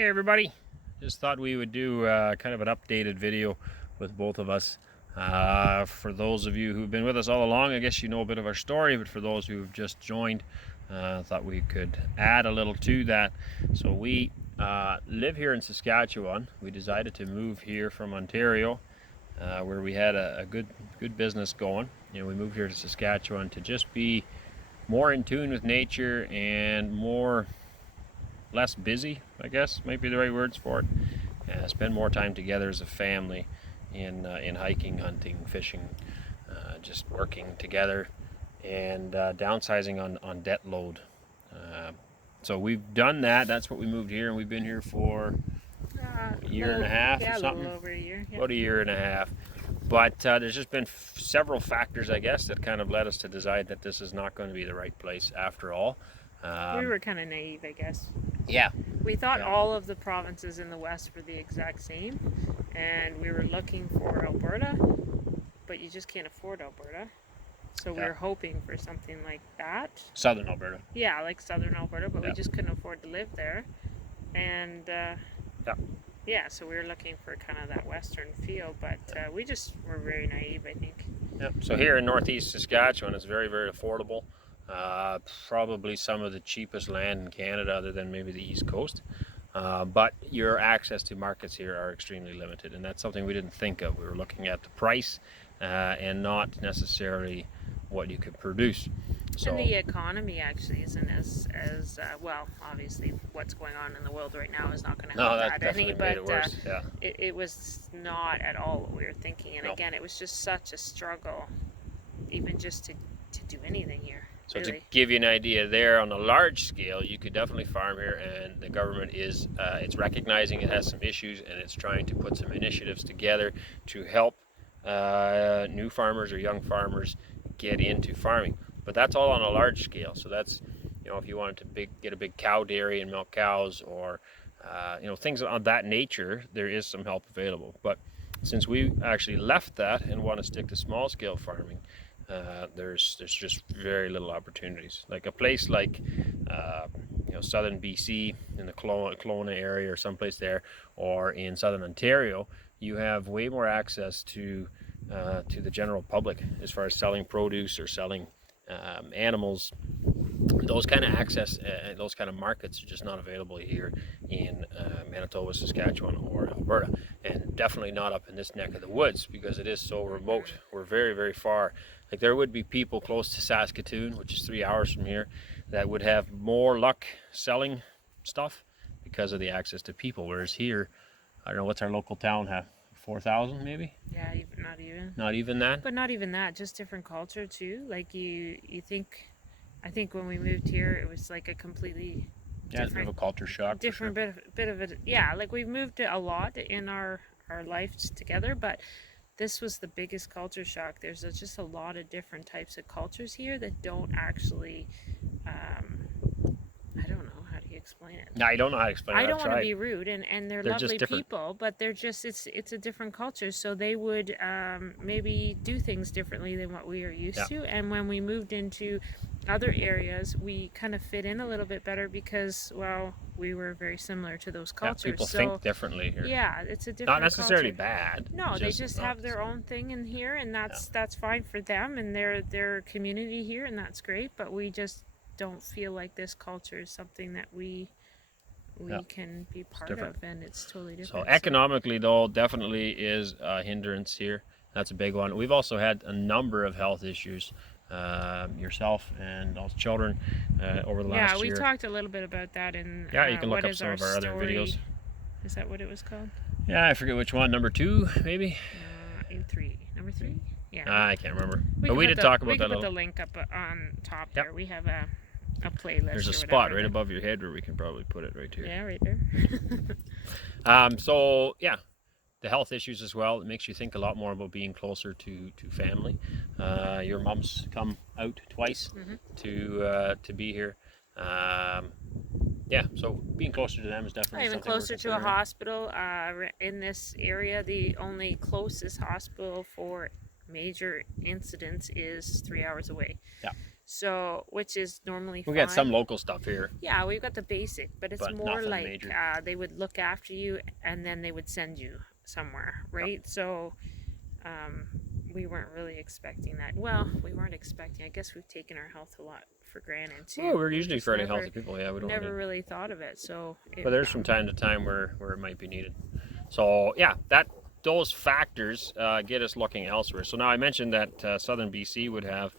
Hey everybody, just thought we would do kind of an updated video with both of us. For those of you who've been with us all along, I guess you know a bit of our story, but for those who've just joined, I thought we could add a little to that. So we live here in Saskatchewan. We decided to move here from Ontario, where we had a good business going. You know, we moved here to Saskatchewan to just be more in tune with nature and less busy, I guess might be the right words for it. Spend more time together as a family in hiking, hunting, fishing, just working together, and downsizing on debt load. So we've done that. That's what we moved here, and we've been here for a year and a half or something. A little over a year. Yeah. About a year and a half. But there's just been several factors, I guess, that kind of led us to decide that this is not going to be the right place after all. We were kind of naive, I guess. Yeah. We thought all of the provinces in the West were the exact same, and we were looking for Alberta, but you just can't afford Alberta. So we were hoping for something like that. Southern Alberta. Yeah, like Southern Alberta, but we just couldn't afford to live there. And so we were looking for kind of that Western feel, but we just were very naive, I think. Yep. So here in Northeast Saskatchewan, it's very, very affordable. Probably some of the cheapest land in Canada, other than maybe the East Coast. But your access to markets here are extremely limited, and that's something we didn't think of. We were looking at the price and not necessarily what you could produce. So, and the economy actually isn't as well. Obviously, what's going on in the world right now is not going to help that any. But it was not at all what we were thinking. And again, it was just such a struggle, even just to do anything here. So really. To give you an idea, there on a large scale, you could definitely farm here, and the government is it's recognizing it has some issues, and it's trying to put some initiatives together to help new farmers or young farmers get into farming. But that's all on a large scale. So that's, you know, if you wanted to get a big cow dairy and milk cows, or things of that nature, there is some help available. But since we actually left that and want to stick to small scale farming, there's just very little opportunities. Like a place like southern BC in the Kelowna area or someplace there, or in southern Ontario, you have way more access to the general public as far as selling produce or selling animals. Those kind of access and those kind of markets are just not available here in Manitoba, Saskatchewan, or Alberta, and definitely not up in this neck of the woods because it is so remote. We're very, very far. Like, there would be people close to Saskatoon, which is 3 hours from here, that would have more luck selling stuff because of the access to people. Whereas here, I don't know, what's our local town have? 4,000 maybe? Yeah, not even. Not even that? But not even that, just different culture too. Like you think, I think when we moved here, it was like a completely different, bit of a culture shock. Different bit of it. Yeah, like we've moved a lot in our lives together, but this was the biggest culture shock. There's just a lot of different types of cultures here that don't actually, I don't know how do you explain it. No, I don't know how to explain it. I don't want to be rude, and they're lovely different people, but they're just, it's a different culture, so they would maybe do things differently than what we are used to. And when we moved into other areas, we kind of fit in a little bit better because, well, we were very similar to those cultures. People think differently here. Yeah, it's a different not necessarily culture. Bad. No, they just have their own thing in here, and that's fine for them and their community here, and that's great. But we just don't feel like this culture is something that we can be part of, and it's totally different. So economically, though, definitely is a hindrance here. That's a big one. We've also had a number of health issues, yourself and all children, over the last year. Yeah, we talked a little bit about that in you can look up some of our other videos. Is that what it was called? Yeah, I forget which one. Number 2, maybe? Number 3? Yeah. I can't remember. But we did talk about that. We can put the link up on top there. We have a playlist. There's a spot right above your head where we can probably put it right here. Yeah, right there. So, yeah. The health issues as well. It makes you think a lot more about being closer to family. Your mom's come out twice to be here. So being closer to them is definitely even something closer to a hospital. In this area, the only closest hospital for major incidents is 3 hours away. Yeah. So, which is normally We fine. got some local stuff here. Yeah, we've got the basic, but it's more like they would look after you and then they would send you somewhere, right? Yep. So we weren't really expecting that. Well, we weren't expecting. I guess we've taken our health a lot for granted too. Well, we're usually fairly healthy people. Yeah, we don't really thought of it. So, but there's from time to time where it might be needed. So yeah, those factors get us looking elsewhere. So now I mentioned that southern BC would have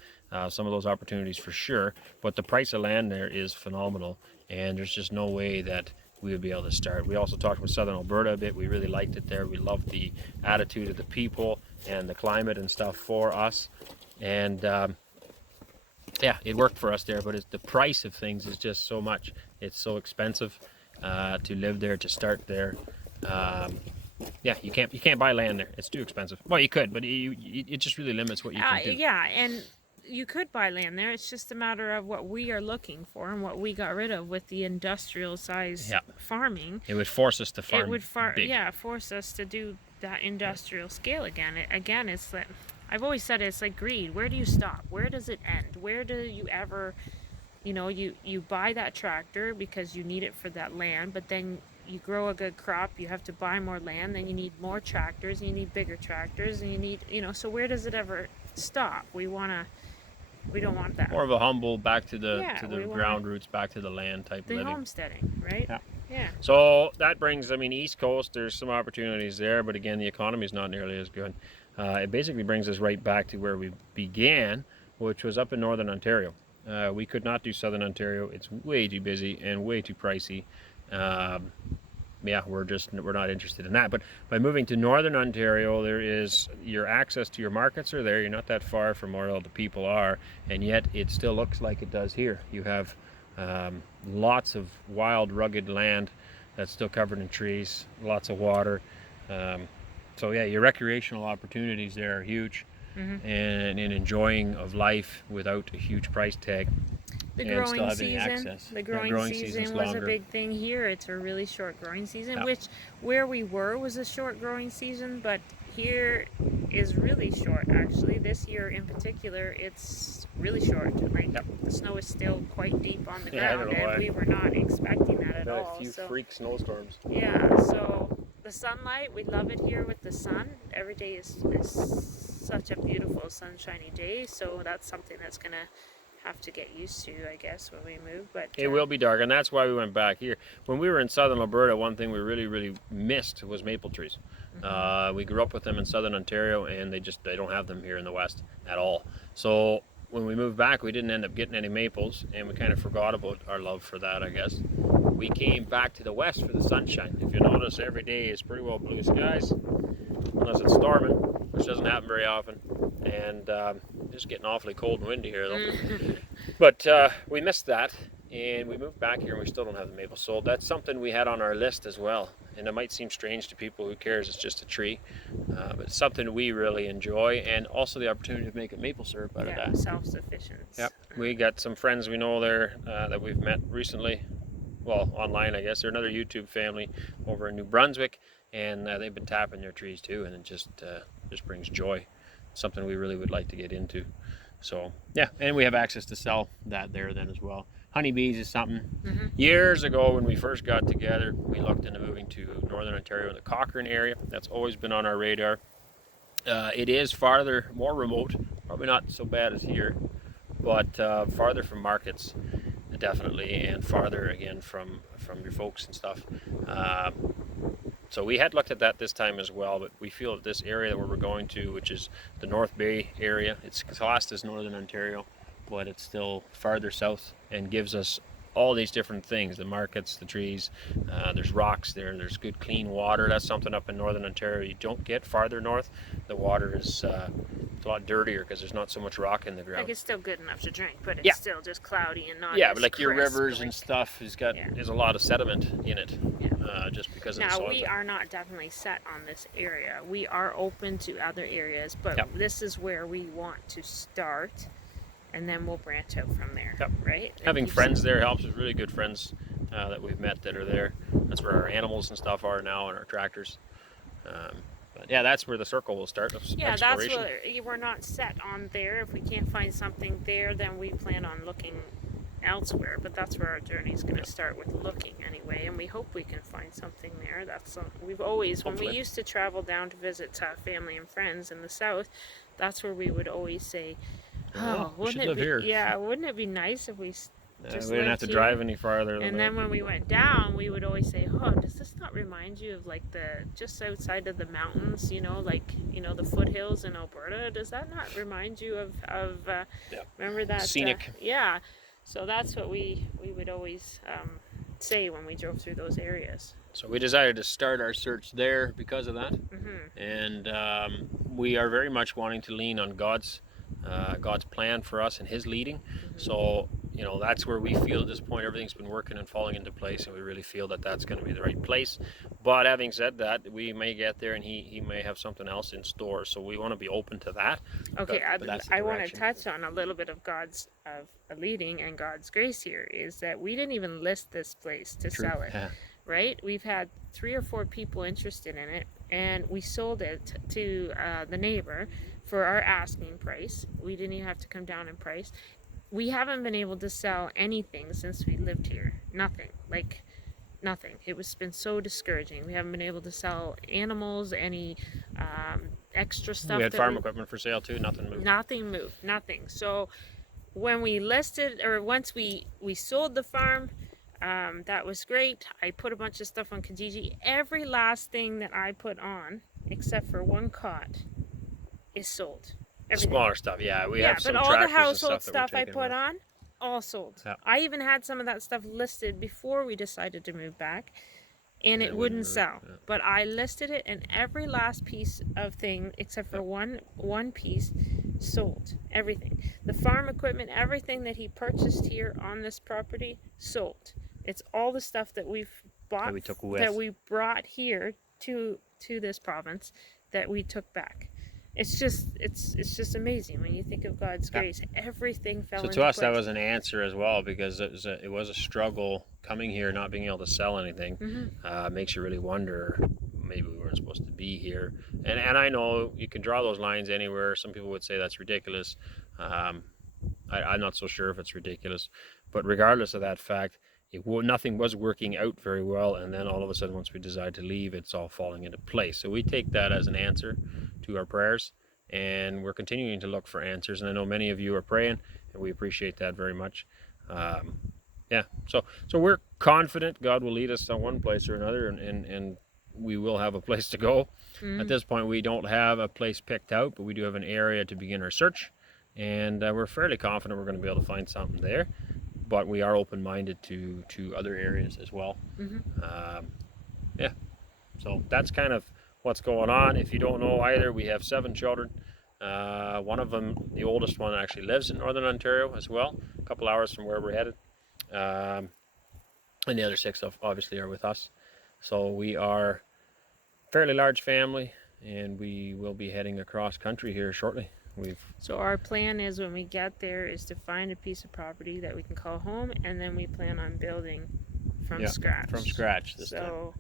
some of those opportunities for sure, but the price of land there is phenomenal, and there's just no way that we would be able to start. We also talked with southern Alberta a bit. We really liked it there. We loved the attitude of the people and the climate and stuff for us, and yeah, it worked for us there. But the price of things is just so much. It's so expensive to live there, to start there. Yeah, you can't buy land there. It's too expensive. Well, you could, but it just really limits what you can do. Yeah, and you could buy land there. It's just a matter of what we are looking for and what we got rid of with the industrial size farming. It would force us to farm. It would force us to do that industrial scale again. It's like I've always said, it's like greed. Where do you stop? Where does it end? Where do you ever, you buy that tractor because you need it for that land, but then you grow a good crop, you have to buy more land, then you need more tractors, and you need bigger tractors, and you need, so where does it ever stop? We don't want that. More of a humble, back to the ground roots, back to the land type living. The homesteading, right? Yeah. So that brings, East Coast, there's some opportunities there, but again, the economy is not nearly as good. It basically brings us right back to where we began, which was up in Northern Ontario. We could not do Southern Ontario. It's way too busy and way too pricey. Yeah, we're not interested in that. But by moving to Northern Ontario, there is your access to your markets are there. You're not that far from where all the people are, and yet it still looks like it does here. You have lots of wild, rugged land that's still covered in trees, lots of water. So yeah, your recreational opportunities there are huge, and in enjoying of life without a huge price tag. The growing season was a big thing here. It's a really short growing season, which where we were was a short growing season, but here is really short actually. This year in particular, it's really short. Like the snow is still quite deep on the ground, and we were not expecting that at all. A few freak snowstorms. Yeah, so the sunlight, we love it here with the sun. Every day is such a beautiful sunshiny day, so that's something that's gonna have to get used to, I guess, when we move. But it will be dark, and that's why we went back here. When we were in southern Alberta, one thing we really missed was maple trees. We grew up with them in southern Ontario, and they don't have them here in the west at all. So when we moved back, we didn't end up getting any maples, and we kind of forgot about our love for that, I guess. We came back to the west for the sunshine. If you notice, every day is pretty well blue skies, unless it's storming, which doesn't happen very often. And just getting awfully cold and windy here though. But we missed that, and we moved back here, and we still don't have the maple. So that's something we had on our list as well. And it might seem strange to people. Who cares? It's just a tree. But it's something we really enjoy, and also the opportunity to make a maple syrup out of that. Self-sufficient. Yep. We got some friends we know there that we've met recently. Well, online, I guess. They're another YouTube family over in New Brunswick, and they've been tapping their trees too, and it just brings joy. Something we really would like to get into. So yeah, and we have access to sell that there then as well. Honeybees is something. Years ago when we first got together, we looked into moving to Northern Ontario in the Cochrane area. That's always been on our radar. It is farther, more remote, probably not so bad as here, but farther from markets definitely, and farther again from your folks and stuff. So we had looked at that this time as well, but we feel that this area where we're going to, which is the North Bay area, it's classed as Northern Ontario, but it's still farther south and gives us all these different things, the markets, the trees, there's rocks there, there's good clean water. That's something up in Northern Ontario you don't get farther north. The water is it's a lot dirtier because there's not so much rock in the ground. Like it's still good enough to drink, but it's still just cloudy and not but like your rivers and stuff there's a lot of sediment in it, just because of the soil. Now we are not definitely set on this area. We are open to other areas, but this is where we want to start, and then we'll branch out from there, right? Having friends there helps. There's really good friends that we've met that are there. That's where our animals and stuff are now, and our tractors. But yeah, that's where the circle will start. Yeah, that's what we're not set on there. If we can't find something there, then we plan on looking elsewhere. But that's where our journey is going to start, with looking anyway. And we hope we can find something there. That's we've always, when we used to travel down to visit family and friends in the south, that's where we would always say, "Oh, wouldn't it be? Here. Yeah, wouldn't it be nice if we." We didn't have to drive any farther. And then when we went down, we would always say, "Oh, does this not remind you of like the just outside of the mountains? You know, like the foothills in Alberta. Does that not remind you of remember that scenic?" Yeah. So that's what we would always say when we drove through those areas. So we decided to start our search there because of that, and we are very much wanting to lean on God's plan for us and His leading. So that's where we feel at this point everything's been working and falling into place, and we really feel that that's going to be the right place. But having said that, we may get there and he may have something else in store, so we want to be open to that. Okay, but I want to touch on a little bit of God's leading and God's grace here, is that we didn't even list this place to sell it. Right? We've had 3 or 4 people interested in it, and we sold it to the neighbor for our asking price. We didn't even have to come down in price. We haven't been able to sell anything since we lived here. Nothing. Like, nothing. It's been so discouraging. We haven't been able to sell animals, any extra stuff. We had farm equipment for sale too. Nothing moved. Nothing moved. Nothing. So when we listed, or once we sold the farm, that was great. I put a bunch of stuff on Kijiji. Every last thing that I put on, except for one cot, is sold. Everything. Smaller stuff, yeah. We have some but all the household stuff I put on, all sold. Yeah. I even had some of that stuff listed before we decided to move back, and it wouldn't sell. Yeah. But I listed it, and every last piece of thing, except for one piece, sold. Everything. The farm equipment, everything that he purchased here on this property, sold. It's all the stuff that we've bought, that we brought here to this province, that we took back. It's just amazing when you think of God's grace. Everything fell into place. So to us, that was an answer as well, because it was a struggle coming here, not being able to sell anything. Makes you really wonder, maybe we weren't supposed to be here. And I know you can draw those lines anywhere. Some people would say that's ridiculous. I'm not so sure if it's ridiculous, but regardless of that fact, nothing was working out very well, and then all of a sudden, once we decide to leave, it's all falling into place. So we take that as an answer to our prayers, and we're continuing to look for answers. And I know many of you are praying, and we appreciate that very much. So we're confident God will lead us to one place or another, and we will have a place to go. At this point, we don't have a place picked out, but we do have an area to begin our search, and we're fairly confident we're going to be able to find something there. But we are open-minded to other areas as well. So that's kind of what's going on. If you don't know either, we have 7 children. One of them, the oldest one, actually lives in Northern Ontario as well, a couple hours from where we're headed. And the other 6 obviously are with us. So we are a fairly large family, and we will be heading across country here shortly. So our plan is, when we get there, is to find a piece of property that we can call home, and then we plan on building from scratch. From scratch this time. So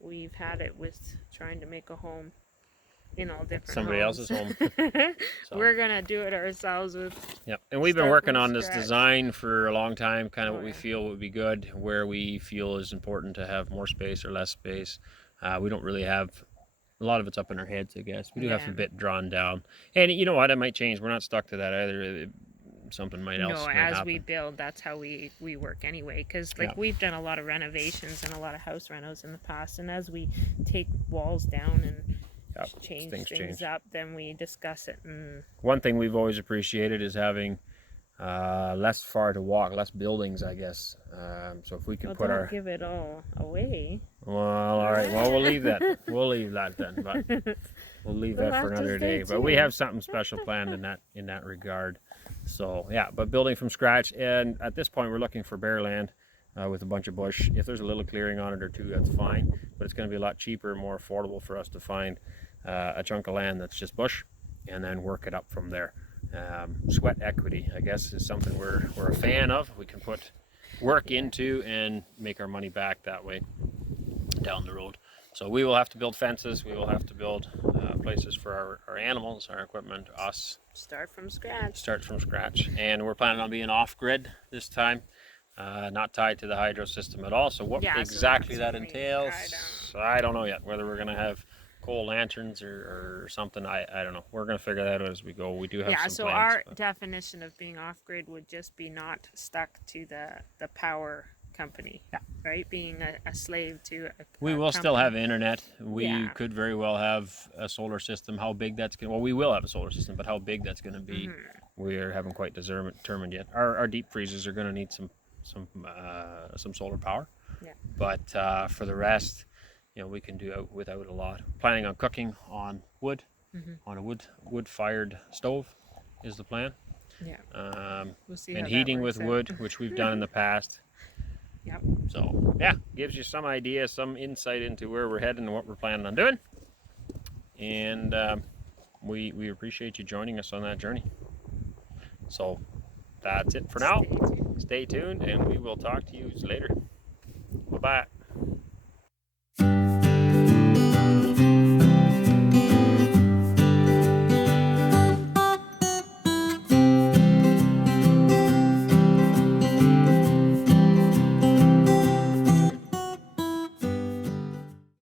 we've had it with trying to make a home in all different somebody else's home. So we're gonna do it ourselves and we've been working on this design for a long time, kind of what we feel would be good, where we feel is important to have more space or less space. We don't really have a lot of it's up in our heads, I guess. We do have a bit drawn down. And you know what? It might change. We're not stuck to that either. Something might happen. We build, that's how we work anyway. Because we've done a lot of renovations and a lot of house renos in the past. And as we take walls down and change things up, then we discuss it. And one thing we've always appreciated is having less far to walk, less buildings, I guess. So if we can put don't give it all away. Well, all right. Well, we'll leave that. We'll leave that then. But we'll leave that for another day. But we have something special planned in that regard. So but building from scratch, and at this point we're looking for bare land with a bunch of bush. If there's a little clearing on it or two, that's fine. But it's going to be a lot cheaper and more affordable for us to find a chunk of land that's just bush, and then work it up from there. Sweat equity, I guess, is something we're a fan of. We can put work into and make our money back that way down the road. So we will have to build fences. We will have to build places for our animals, our equipment, us. Start from scratch. Start from scratch. And we're planning on being off-grid this time, not tied to the hydro system at all. So what exactly that entails, I don't know yet. Whether we're going to have coal lanterns or something, I don't know. We're going to figure that out as we go. We do have some so plans, our definition of being off-grid would just be not stuck to the power company, right? Being a slave to we will still have internet. We could very well have a solar system. How big that's going to, well, we will have a solar system, but how big that's going to be, we haven't quite determined yet. Our deep freezers are going to need some solar power. Yeah. But for the rest, we can do without a lot. Planning on cooking on wood, on a wood-fired stove is the plan. Yeah. We'll see and heating with wood, which we've done in the past. Yep. So yeah, gives you some idea, some insight into where we're heading and what we're planning on doing. And we appreciate you joining us on that journey. So that's it for now. Stay tuned, and we will talk to you later. Bye-bye.